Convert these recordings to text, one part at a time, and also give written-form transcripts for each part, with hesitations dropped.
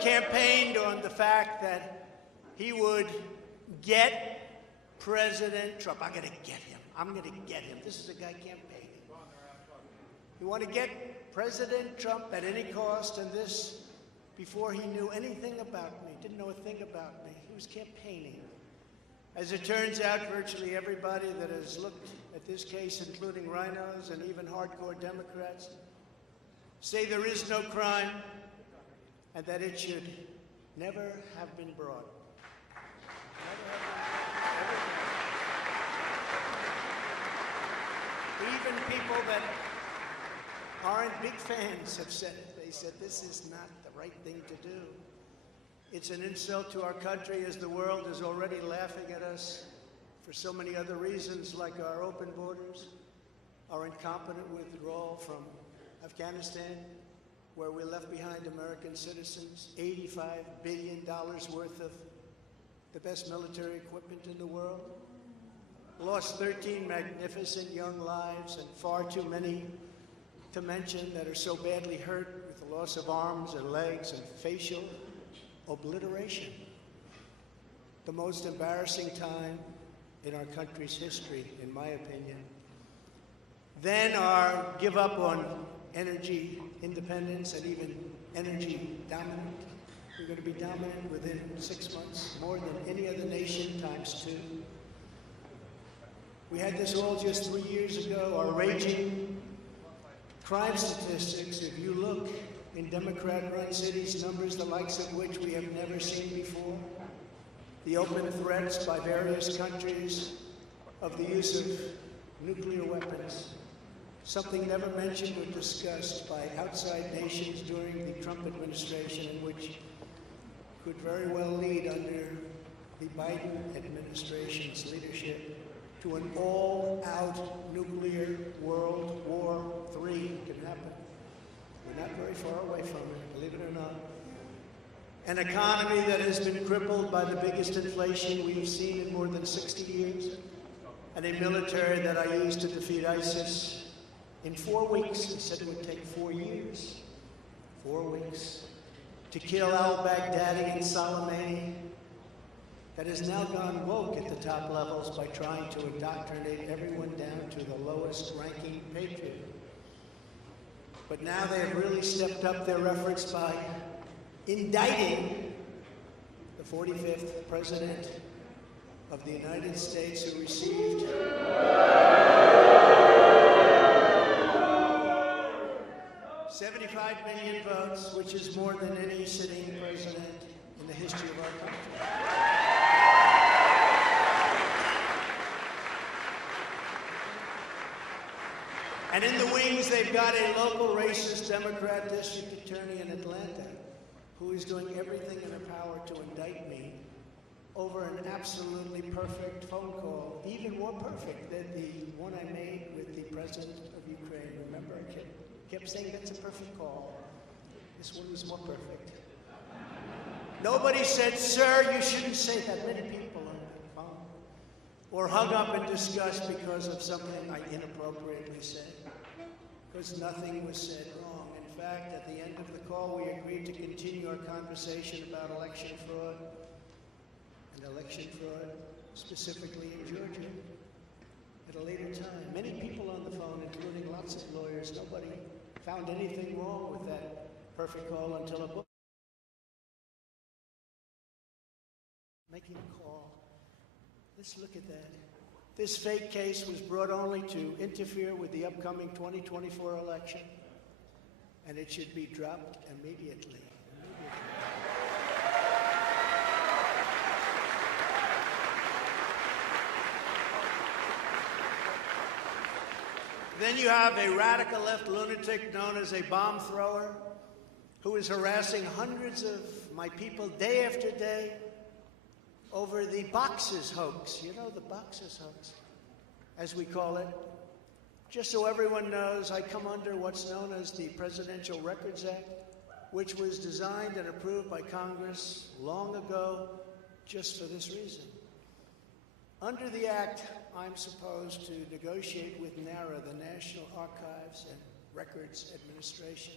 campaigned on the fact that he would get President Trump. I'm going to get him. I'm going to get him. This is a guy campaigning. He wanted to get President Trump at any cost, and this before he knew anything about me, didn't know a thing about me. He was campaigning. As it turns out, virtually everybody that has looked at this case, including rhinos and even hardcore Democrats, say there is no crime and that it should never have been brought. Even people that aren't big fans have said it. They said this is not the right thing to do. It's an insult to our country, as the world is already laughing at us for so many other reasons, like our open borders, our incompetent withdrawal from Afghanistan, where we left behind American citizens, $85 billion worth of the best military equipment in the world, lost 13 magnificent young lives, and far too many to mention that are so badly hurt with the loss of arms and legs and facial obliteration. The most embarrassing time in our country's history, in my opinion. Then our give up on energy independence and even energy dominant. We're going to be dominant within 6 months, more than any other nation, ×2. We had this all just 3 years ago. Our raging crime statistics, if you look in Democrat-run cities, numbers the likes of which we have never seen before. The open threats by various countries of the use of nuclear weapons, something never mentioned or discussed by outside nations during the Trump administration, and which could very well lead under the Biden administration's leadership to an all-out nuclear World War III can happen. We're not very far away from it, believe it or not. An economy that has been crippled by the biggest inflation we've seen in more than 60 years, and a military that I used to defeat ISIS in 4 weeks. He said it would take 4 years. 4 weeks. To kill al-Baghdadi and Soleimani, that has now gone woke at the top levels by trying to indoctrinate everyone down to the lowest ranking patriot. But now they have really stepped up their efforts by indicting the 45th president of the United States, who received 75 million votes, which is more than any sitting president in the history of our country. And in the wings, they've got a local racist Democrat district attorney in Atlanta who is doing everything in her power to indict me over an absolutely perfect phone call, even more perfect than the one I made with the president of Ukraine. Remember, I kept saying that's a perfect call. This one was more perfect. Nobody said, sir, you shouldn't say that. Many people on the phone. Or hung up in disgust because of something I inappropriately said. Because nothing was said wrong. In fact, at the end of the call, we agreed to continue our conversation about election fraud, specifically in Georgia, at a later time. Many people on the phone, including lots of lawyers, nobody found anything wrong with that perfect call until a book. Making a call. Let's look at that. This fake case was brought only to interfere with the upcoming 2024 election, and it should be dropped immediately. Then you have a radical left lunatic known as a bomb thrower who is harassing hundreds of my people day after day over the boxes hoax. You know, the boxes hoax, as we call it. Just so everyone knows, I come under what's known as the Presidential Records Act, which was designed and approved by Congress long ago just for this reason. Under the act, I'm supposed to negotiate with NARA, the National Archives and Records Administration,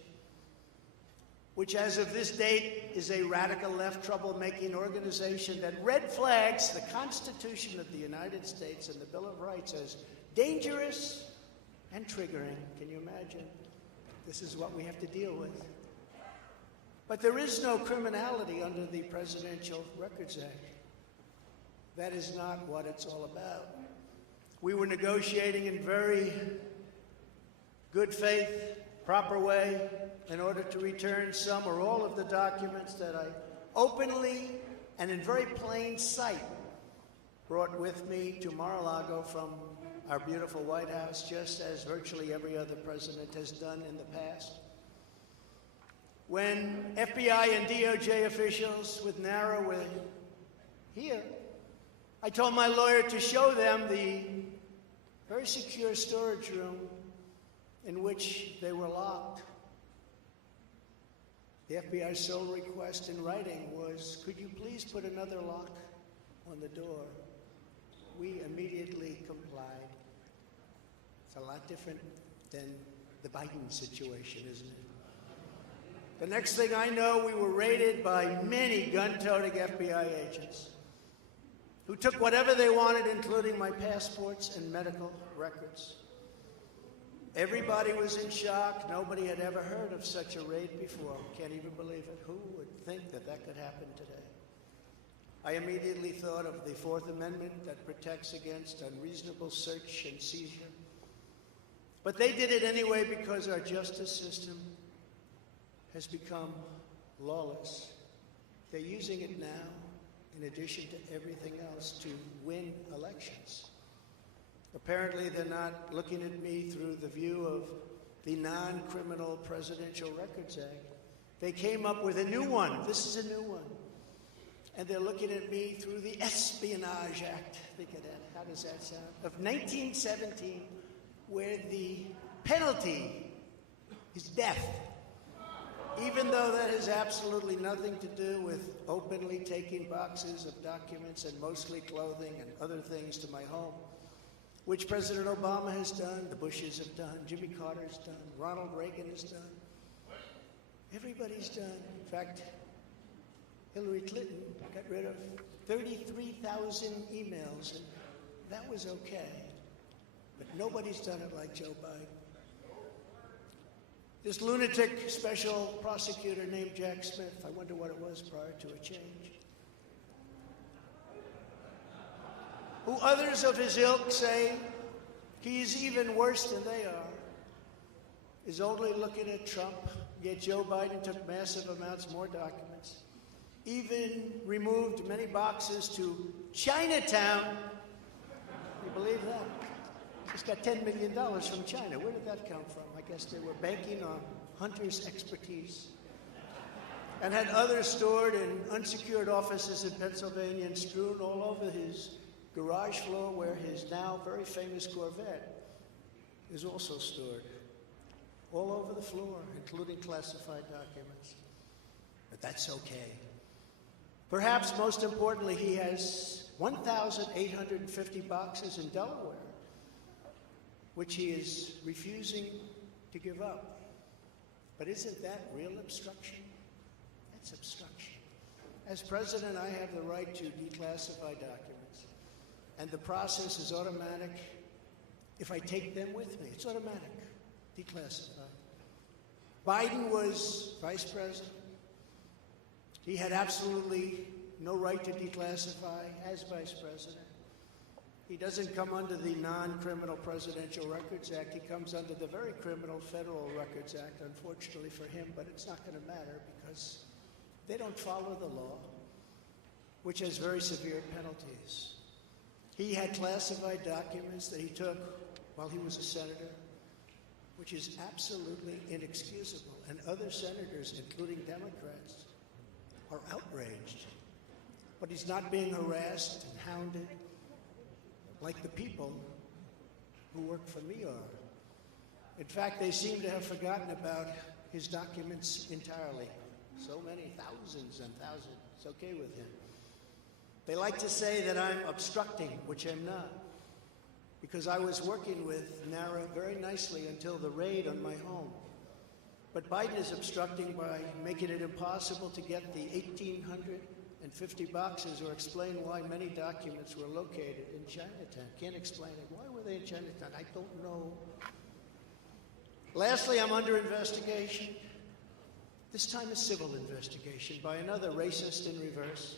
which as of this date is a radical left troublemaking organization that red flags the Constitution of the United States and the Bill of Rights as dangerous and triggering. Can you imagine? This is what we have to deal with. But there is no criminality under the Presidential Records Act. That is not what it's all about. We were negotiating in very good faith, proper way, in order to return some or all of the documents that I openly and in very plain sight brought with me to Mar-a-Lago from our beautiful White House, just as virtually every other president has done in the past. When FBI and DOJ officials with NARA were here, I told my lawyer to show them the very secure storage room in which they were locked. The FBI's sole request in writing was, could you please put another lock on the door? We immediately complied. It's a lot different than the Biden situation, isn't it? The next thing I know, we were raided by many gun-toting FBI agents who took whatever they wanted, including my passports and medical records. Everybody was in shock. Nobody had ever heard of such a raid before. Can't even believe it. Who would think that that could happen today? I immediately thought of the Fourth Amendment that protects against unreasonable search and seizure. But they did it anyway because our justice system has become lawless. They're using it now, in addition to everything else, to win elections. Apparently, they're not looking at me through the view of the Non-Criminal Presidential Records Act. They came up with a new one. This is a new one. And they're looking at me through the Espionage Act. Think of that. How does that sound? Of 1917, where the penalty is death. Even though that has absolutely nothing to do with openly taking boxes of documents and mostly clothing and other things to my home, which President Obama has done, the Bushes have done, Jimmy Carter's done, Ronald Reagan has done. Everybody's done. In fact, Hillary Clinton got rid of 33,000 emails, and that was okay. But nobody's done it like Joe Biden. This lunatic special prosecutor named Jack Smith, I wonder what it was prior to a change, who others of his ilk say he's even worse than they are, is only looking at Trump, yet Joe Biden took massive amounts more documents, even removed many boxes to Chinatown. You believe that? Just got $10 million from China. Where did that come from? I guess they were banking on Hunter's expertise, and had others stored in unsecured offices in Pennsylvania and strewn all over his garage floor, where his now very famous Corvette is also stored. All over the floor, including classified documents. But that's okay. Perhaps most importantly, he has 1,850 boxes in Delaware, which he is refusing to give up. But isn't that real obstruction? That's obstruction. As president, I have the right to declassify documents, and the process is automatic if I take them with me. It's automatic, declassified. Biden was vice president. He had absolutely no right to declassify as vice president. He doesn't come under the Non-Criminal Presidential Records Act. He comes under the very criminal Federal Records Act, unfortunately for him, but it's not going to matter because they don't follow the law, which has very severe penalties. He had classified documents that he took while he was a senator, which is absolutely inexcusable. And other senators, including Democrats, are outraged. But he's not being harassed and hounded like the people who work for me are. In fact, they seem to have forgotten about his documents entirely. So many, thousands and thousands. It's okay with him. They like to say that I'm obstructing, which I'm not, because I was working with NARA very nicely until the raid on my home. But Biden is obstructing by making it impossible to get the 1,850 boxes or explain why many documents were located in Chinatown. Can't explain it. Why were they in Chinatown? I don't know. Lastly, I'm under investigation. This time a civil investigation by another racist in reverse,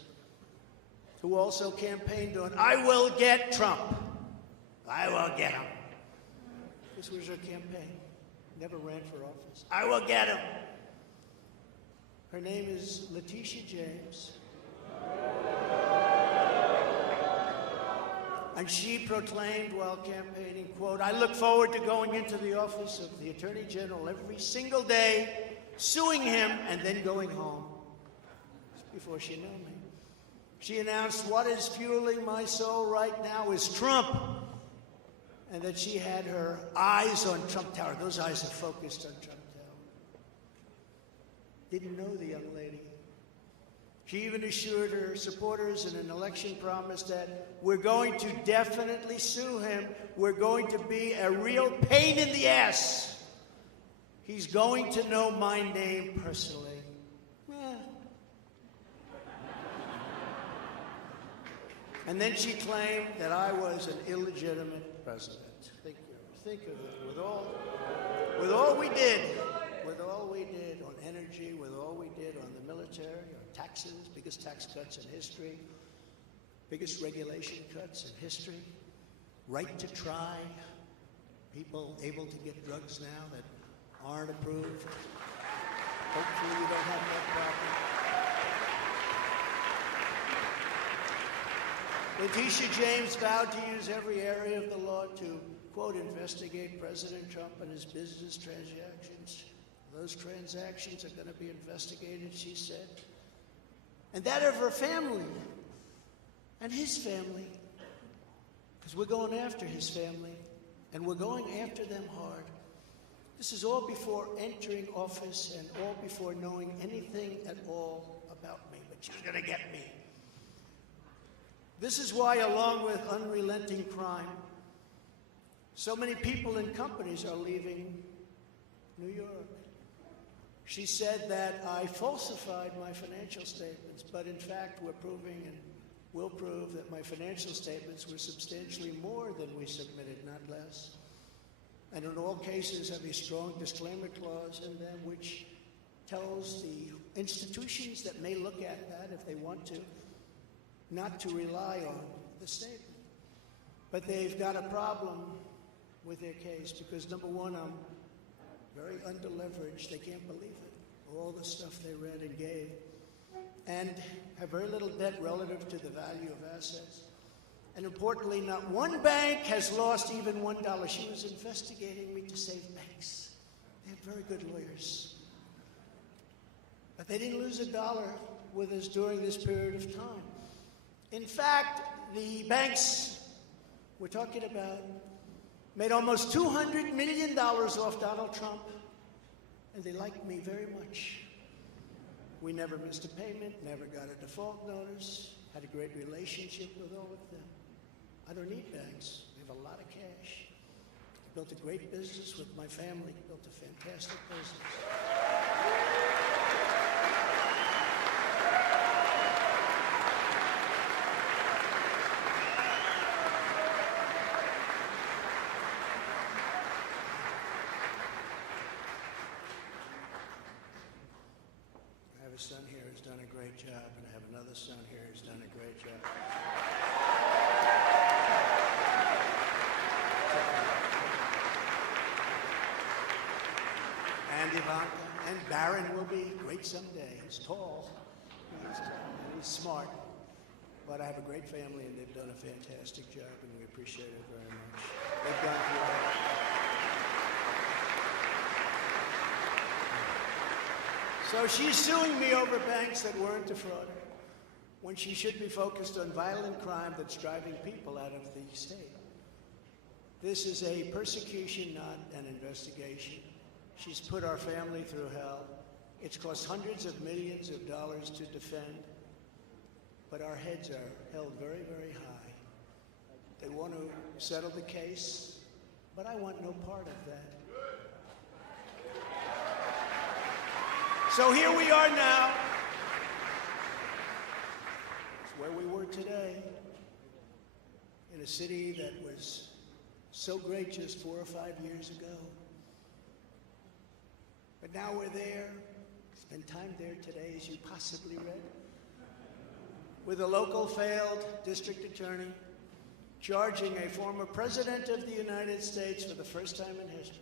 who also campaigned on, "I will get Trump. I will get him." This was her campaign. Never ran for office. "I will get him." Her name is Letitia James. And she proclaimed while campaigning, quote, "I look forward to going into the office of the Attorney General every single day, suing him, and then going home." Before she knew me. She announced, "What is fueling my soul right now is Trump," and that she had her eyes on Trump Tower. Those eyes are focused on Trump Tower. Didn't know the young lady. She even assured her supporters in an election promise that we're going to definitely sue him. We're going to be a real pain in the ass. He's going to know my name personally. And then she claimed that I was an illegitimate president. Think of it. With all we did on energy, with all we did on the military, on taxes, biggest tax cuts in history, biggest regulation cuts in history, right to try, people able to get drugs now that aren't approved. Hopefully you don't have that problem. Letitia James vowed to use every area of the law to, quote, investigate President Trump and his business transactions. Those transactions are going to be investigated, she said. And that of her family and his family. Because we're going after his family, and we're going after them hard. This is all before entering office and all before knowing anything at all about me. But she's going to get me. This is why, along with unrelenting crime, so many people and companies are leaving New York. She said that I falsified my financial statements, but in fact we're proving and will prove that my financial statements were substantially more than we submitted, not less. And in all cases have a strong disclaimer clause in them which tells the institutions that may look at that if they want to, not to rely on the statement. But they've got a problem with their case because, number one, I'm very underleveraged. They can't believe it. All the stuff they read and gave. And have very little debt relative to the value of assets. And importantly, not one bank has lost even $1. She was investigating me to save banks. They have very good lawyers. But they didn't lose $1 with us during this period of time. In fact, the banks we're talking about made almost $200 million off Donald Trump, and they liked me very much. We never missed a payment, never got a default notice, had a great relationship with all of them. I don't need banks. We have a lot of cash. I built a great business with my family, built a fantastic business. I have a son here who's done a great job, and I have another son here who's done a great job. And Ivanka, and Barron will be great someday. He's tall, and he's smart. But I have a great family, and they've done a fantastic job, and we appreciate it very much. They've gone through a lot. So she's suing me over banks that weren't defrauded, when she should be focused on violent crime that's driving people out of the state. This is a persecution, not an investigation. She's put our family through hell. It's cost hundreds of millions of dollars to defend, but our heads are held very, very high. They want to settle the case, but I want no part of that. So here we are now. It's where we were today, in a city that was so great just 4 or 5 years ago. But now we're there. Spend time there today, as you possibly read, with a local failed district attorney charging a former president of the United States for the first time in history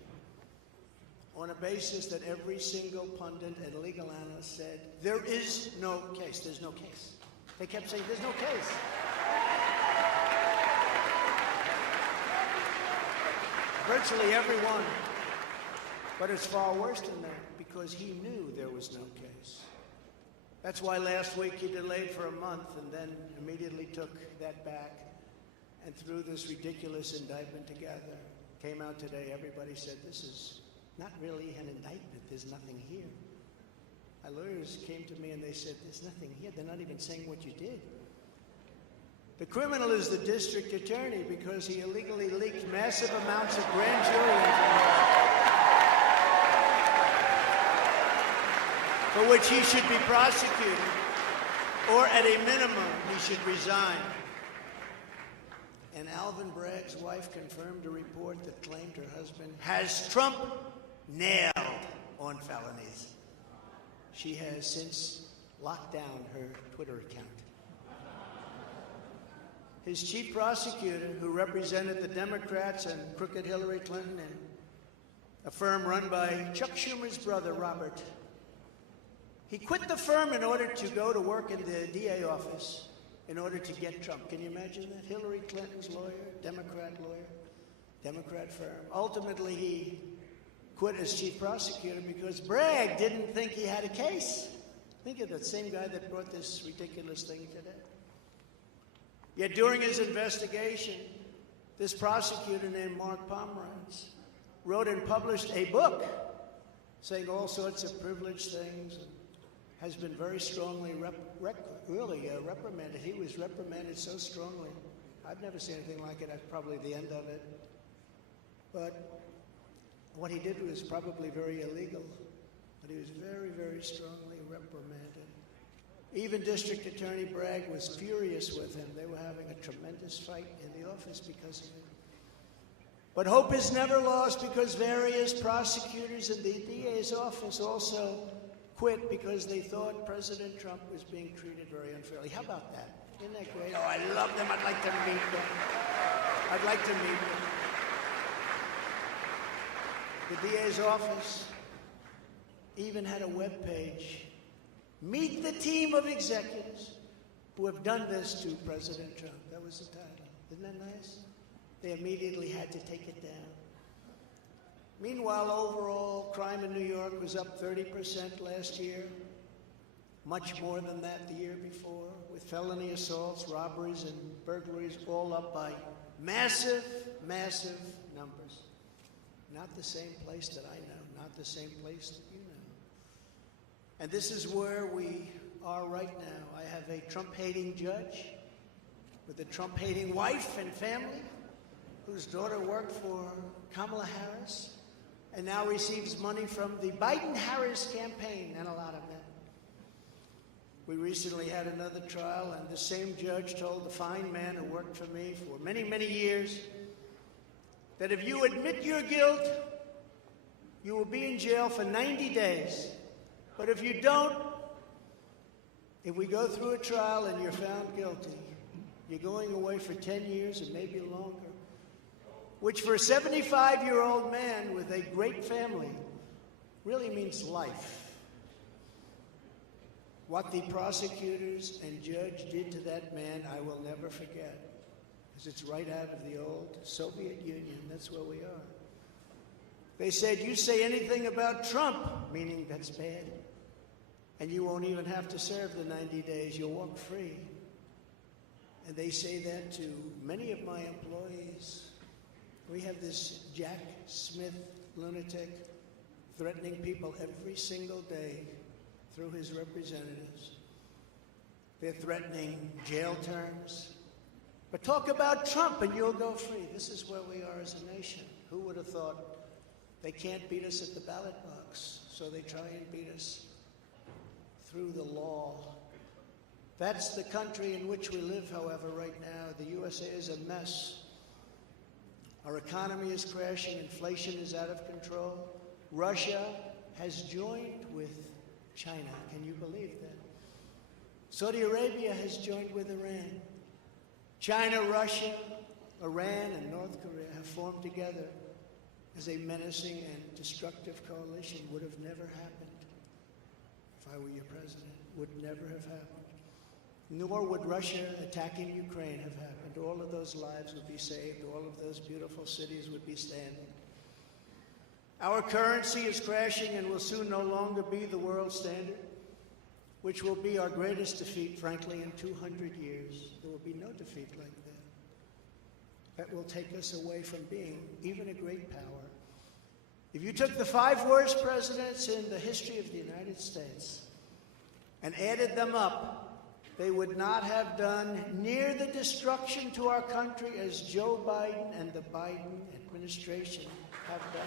on a basis that every single pundit and legal analyst said, there is no case. There's no case. They kept saying, there's no case. Virtually everyone. But it's far worse than that, because he knew there was no case. That's why last week he delayed for a month and then immediately took that back and threw this ridiculous indictment together. Came out today, everybody said, this is not really an indictment, there's nothing here. My lawyers came to me and they said, there's nothing here, they're not even saying what you did. The criminal is the district attorney because he illegally leaked massive amounts of grand jury information, for which he should be prosecuted, or at a minimum, he should resign. And Alvin Bragg's wife confirmed a report that claimed her husband has Trump nailed on felonies. She has since locked down her Twitter account. His chief prosecutor, who represented the Democrats and crooked Hillary Clinton in a firm run by Chuck Schumer's brother, Robert, he quit the firm in order to go to work in the DA office in order to get Trump. Can you imagine that? Hillary Clinton's lawyer, Democrat firm. Ultimately, he quit as chief prosecutor because Bragg didn't think he had a case. Think of that same guy that brought this ridiculous thing today. Yet during his investigation, this prosecutor named Mark Pomerantz wrote and published a book saying all sorts of privileged things, and has been very strongly reprimanded. He was reprimanded so strongly. I've never seen anything like it. That's probably the end of it. But what he did was probably very illegal. But he was very, very strongly reprimanded. Even District Attorney Bragg was furious with him. They were having a tremendous fight in the office because of it. But hope is never lost, because various prosecutors in the DA's office also quit because they thought President Trump was being treated very unfairly. How about that? Isn't that great? Oh, I love them. I'd like to meet them. I'd like to meet them. The DA's office even had a webpage. Meet the team of executives who have done this to President Trump. That was the title. Isn't that nice? They immediately had to take it down. Meanwhile, overall, crime in New York was up 30% last year. Much more than that the year before, with felony assaults, robberies, and burglaries all up by massive, massive numbers. Not the same place that I know, not the same place that you know. And this is where we are right now. I have a Trump-hating judge with a Trump-hating wife and family, whose daughter worked for Kamala Harris and now receives money from the Biden-Harris campaign, and a lot of men. We recently had another trial, and the same judge told the fine man who worked for me for many, many years that if you admit your guilt, you will be in jail for 90 days. But if you don't, if we go through a trial and you're found guilty, you're going away for 10 years and maybe longer, which for a 75-year-old man with a great family really means life. What the prosecutors and judge did to that man, I will never forget, because it's right out of the old Soviet Union. That's where we are. They said, you say anything about Trump, meaning that's bad, and you won't even have to serve the 90 days. You'll walk free. And they say that to many of my employees. We have this Jack Smith lunatic threatening people every single day through his representatives. They're threatening jail terms. But talk about Trump and you'll go free. This is where we are as a nation. Who would have thought they can't beat us at the ballot box, so they try and beat us through the law. That's the country in which we live, however, right now. The USA is a mess. Our economy is crashing. Inflation is out of control. Russia has joined with China. Can you believe that? Saudi Arabia has joined with Iran. China, Russia, Iran, and North Korea have formed together as a menacing and destructive coalition. Would have never happened if I were your president. Would never have happened. Nor would Russia attacking Ukraine have happened. All of those lives would be saved. All of those beautiful cities would be standing. Our currency is crashing and will soon no longer be the world standard, which will be our greatest defeat, frankly, in 200 years. There will be no defeat like that. That will take us away from being even a great power. If you took the 5 worst presidents in the history of the United States and added them up, they would not have done near the destruction to our country as Joe Biden and the Biden administration have done.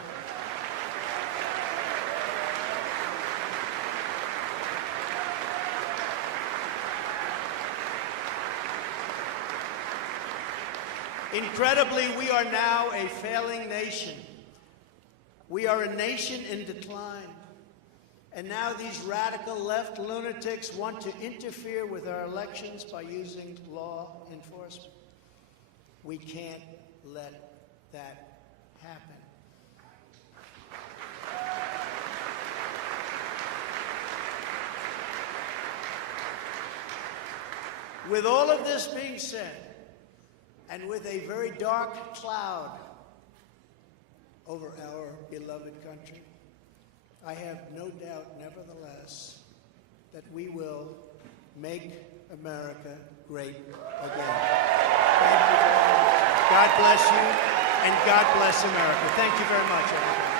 Incredibly, we are now a failing nation. We are a nation in decline. And now these radical left lunatics want to interfere with our elections by using law enforcement. We can't let that happen. With all of this being said, and with a very dark cloud over our beloved country, I have no doubt, nevertheless, that we will make America great again. Thank you very much. God bless you, and God bless America. Thank you very much, everybody.